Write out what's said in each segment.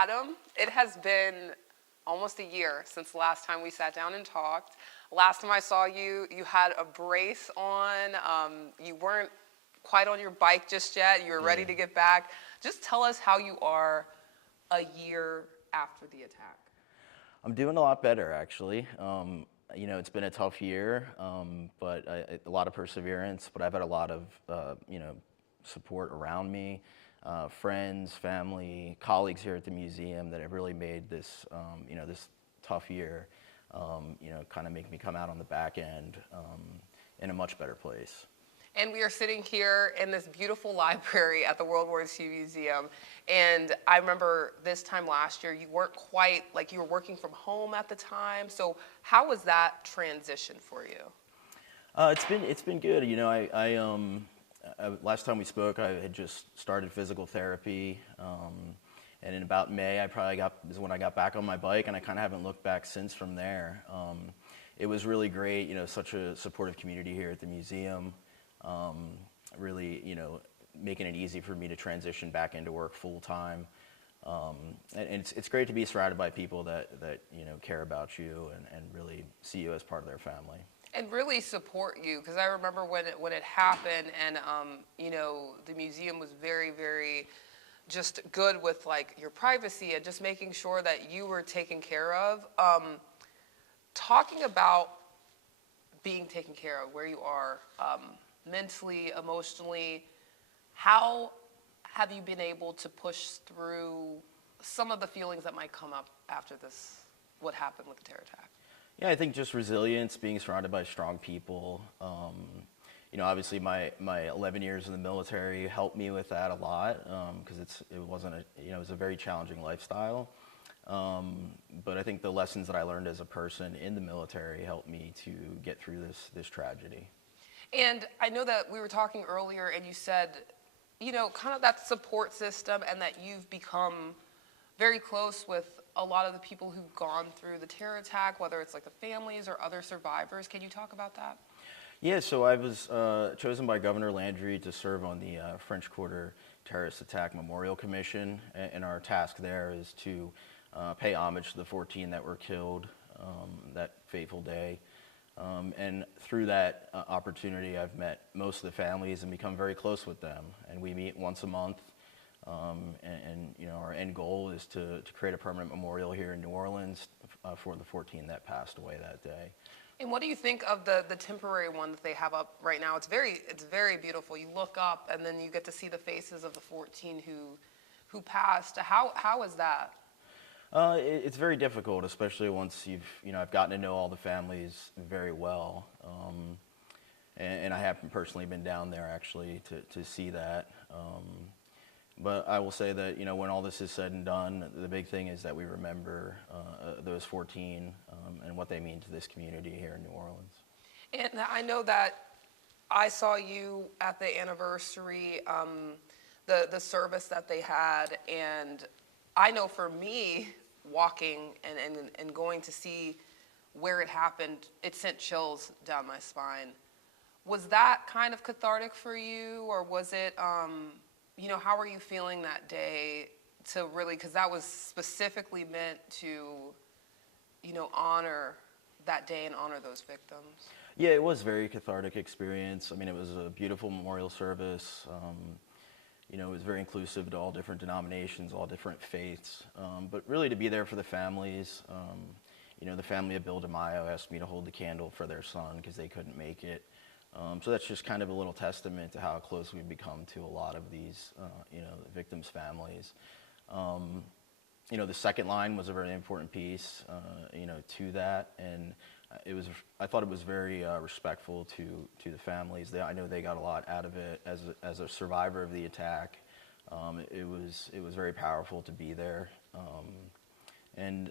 Adam, it has been almost a year since the last time we sat down and talked. Last time I saw you, you had a brace on. You weren't quite on your bike just yet. You were ready to get back. Just tell us how you are a year after the attack. I'm doing a lot better, actually. It's been a tough year, but a lot of perseverance. But I've had a lot of, support around me, friends, family, colleagues here at the museum that have really made this, this tough year, kind of make me come out on the back end in a much better place. And we are sitting here in this beautiful library at the World War II Museum. And I remember this time last year, you weren't quite, like you were working from home at the time. So how was that transition for you? It's been good. Last time we spoke, I had just started physical therapy. And in about May, is when I got back on my bike, and I kind of haven't looked back since from there. It was really great, such a supportive community here at the museum. Really, making it easy for me to transition back into work full time. And it's great to be surrounded by people that care about you and really see you as part of their family. And really support you, because I remember when it happened, and the museum was very, very just good with like your privacy and just making sure that you were taken care of. Talking about being taken care of, where you are mentally, emotionally, how have you been able to push through some of the feelings that might come up after this, what happened with the terror attack? Yeah, I think just resilience, being surrounded by strong people. Obviously my 11 years in the military helped me with that a lot, because it was a very challenging lifestyle. But I think the lessons that I learned as a person in the military helped me to get through this tragedy. And I know that we were talking earlier, and you said, kind of that support system, and that you've become very close with a lot of the people who've gone through the terror attack, whether it's like the families or other survivors. Can you talk about that? Yeah, so I was chosen by Governor Landry to serve on the French Quarter Terrorist Attack Memorial Commission, and our task there is to pay homage to the 14 that were killed that fateful day. And through that opportunity, I've met most of the families and become very close with them. And we meet once a month. Our end goal is to create a permanent memorial here in New Orleans for the 14 that passed away that day. And what do you think of the temporary one that they have up right now? It's very beautiful. You look up, and then you get to see the faces of the 14 who passed. How is that? It's very difficult, especially once I've gotten to know all the families very well. And I haven't personally been down there actually to see that. But I will say that, when all this is said and done, the big thing is that we remember those 14 and what they mean to this community here in New Orleans. And I know that I saw you at the anniversary, the service that they had, and I know for me, walking and going to see where it happened, it sent chills down my spine. Was that kind of cathartic for you, or was it, how were you feeling that day to really, because that was specifically meant to, honor that day and honor those victims? Yeah, it was a very cathartic experience. I mean, it was a beautiful memorial service. It was very inclusive to all different denominations, all different faiths. But really to be there for the families. The family of Bill DeMaio asked me to hold the candle for their son because they couldn't make it. So that's just kind of a little testament to how close we've become to a lot of these, victims' families. The second line was a very important piece, to that, and I thought it was very respectful to the families. I know they got a lot out of it. As a survivor of the attack, it was very powerful to be there. And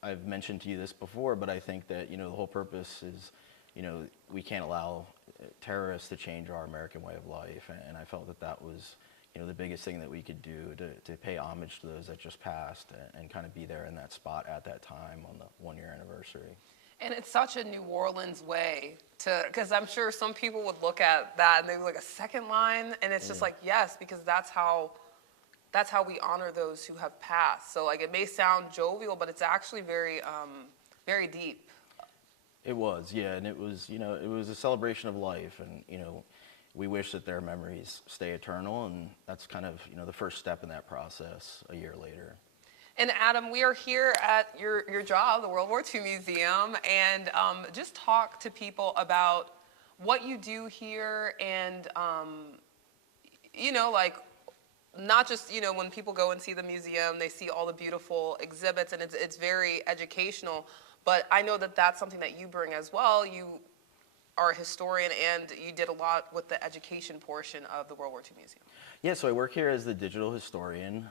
I've mentioned to you this before, but I think that the whole purpose is, we can't allow terrorists to change our American way of life, and I felt that was the biggest thing that we could do to pay homage to those that just passed and kind of be there in that spot at that time on the 1-year anniversary. And it's such a New Orleans way because I'm sure some people would look at that and they'd be like, a second line? And it's just like, yes, because that's how that's how we honor those who have passed. So like it may sound jovial, but it's actually very, very deep. It was, yeah, and it was, it was a celebration of life, and we wish that their memories stay eternal, and that's kind of, the first step in that process a year later. And Adam, we are here at your job, the World War II Museum, and just talk to people about what you do here, and like not just when people go and see the museum, they see all the beautiful exhibits, and it's very educational. But I know that that's something that you bring as well. You are a historian, and you did a lot with the education portion of the World War II Museum. Yeah, so I work here as the digital historian.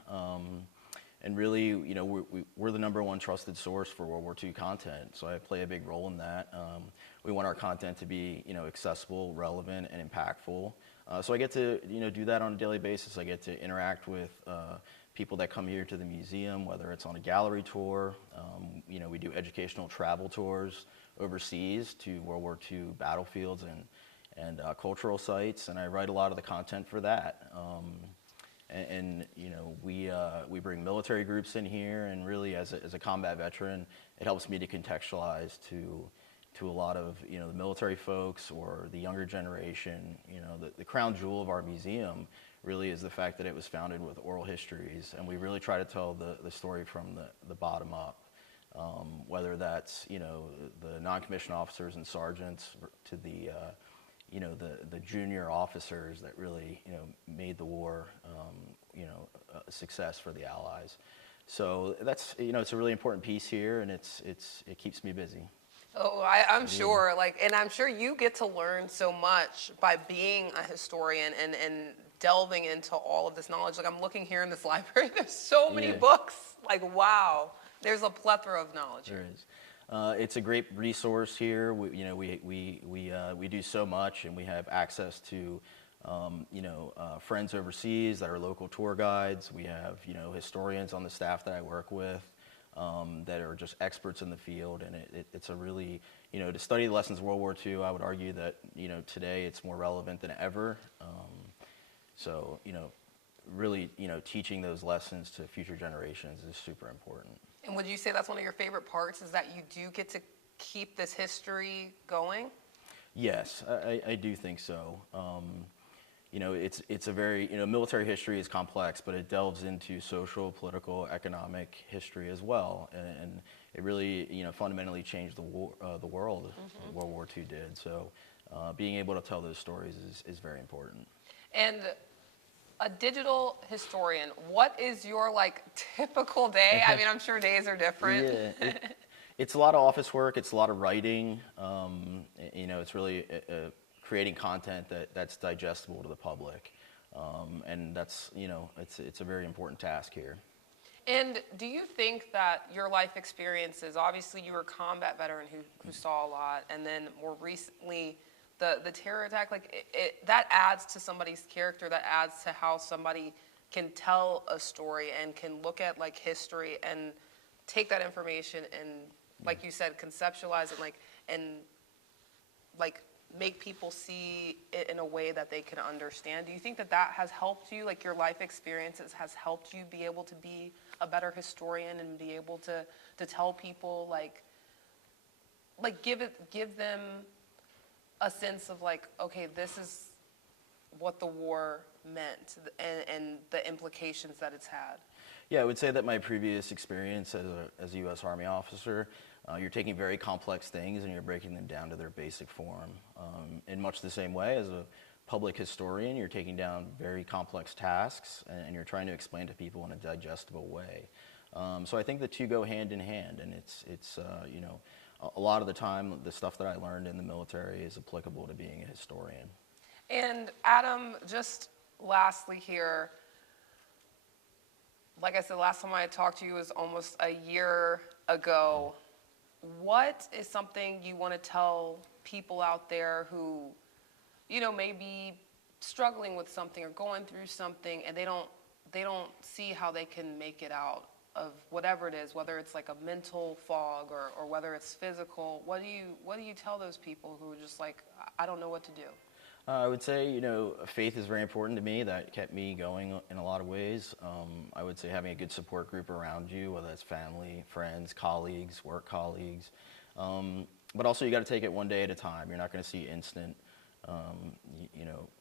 And really, we're the #1 trusted source for World War II content, so I play a big role in that. We want our content to be, accessible, relevant, and impactful. So I get to, do that on a daily basis. I get to interact with people that come here to the museum, whether it's on a gallery tour. We do educational travel tours overseas to World War II battlefields and cultural sites, and I write a lot of the content for that. We bring military groups in here, and really as a combat veteran, it helps me to contextualize to a lot of the military folks or the younger generation. The crown jewel of our museum really is the fact that it was founded with oral histories, and we really try to tell the story from the bottom up, whether that's the non-commissioned officers and sergeants to the junior officers that really, made the war, a success for the Allies. So that's, it's a really important piece here, and it keeps me busy. Oh, I'm sure. And I'm sure you get to learn so much by being a historian and delving into all of this knowledge. Like I'm looking here in this library, there's so many books. Like, wow, there's a plethora of knowledge. There is. It's a great resource here. We do so much, and we have access to friends overseas that are local tour guides. We have historians on the staff that I work with that are just experts in the field, and it's a really to study the lessons of World War II. I would argue that today it's more relevant than ever. So really teaching those lessons to future generations is super important. And would you say that's one of your favorite parts, is that you do get to keep this history going? Yes, I do think so. It's a very, military history is complex, but it delves into social, political, economic history as well. And it really, fundamentally changed the world, World War II did. So being able to tell those stories is very important. And a digital historian, what is your typical day? I mean, I'm sure days are different. Yeah, it's a lot of office work. It's a lot of writing. It's really creating content that's digestible to the public, and that's it's a very important task here. And do you think that your life experiences? Obviously, you were a combat veteran who saw a lot, and then more recently, the terror attack, that adds to somebody's character, that adds to how somebody can tell a story and can look at history and take that information and, like you said, conceptualize it and make people see it in a way that they can understand. Do you think that has helped you, your life experiences has helped you be able to be a better historian and be able to tell people give them a sense of okay, this is what the war meant and the implications that it's had? Yeah, I would say that my previous experience as a U.S. Army officer, you're taking very complex things and you're breaking them down to their basic form. In much the same way as a public historian, you're taking down very complex tasks and you're trying to explain to people in a digestible way. So I think the two go hand in hand, and it's a lot of the time, the stuff that I learned in the military is applicable to being a historian. And Adam, just lastly here, like I said, last time I talked to you was almost a year ago. What is something you want to tell people out there who, may be struggling with something or going through something, and they don't see how they can make it out of whatever it is, whether it's a mental fog or whether it's physical? What do you tell those people who are just I don't know what to do? I would say, faith is very important to me. That kept me going in a lot of ways. I would say having a good support group around you, whether that's family, friends, colleagues, work colleagues. But also, you got to take it one day at a time. You're not going to see instant,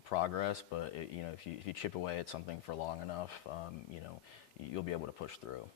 progress. But if you chip away at something for long enough, you'll be able to push through.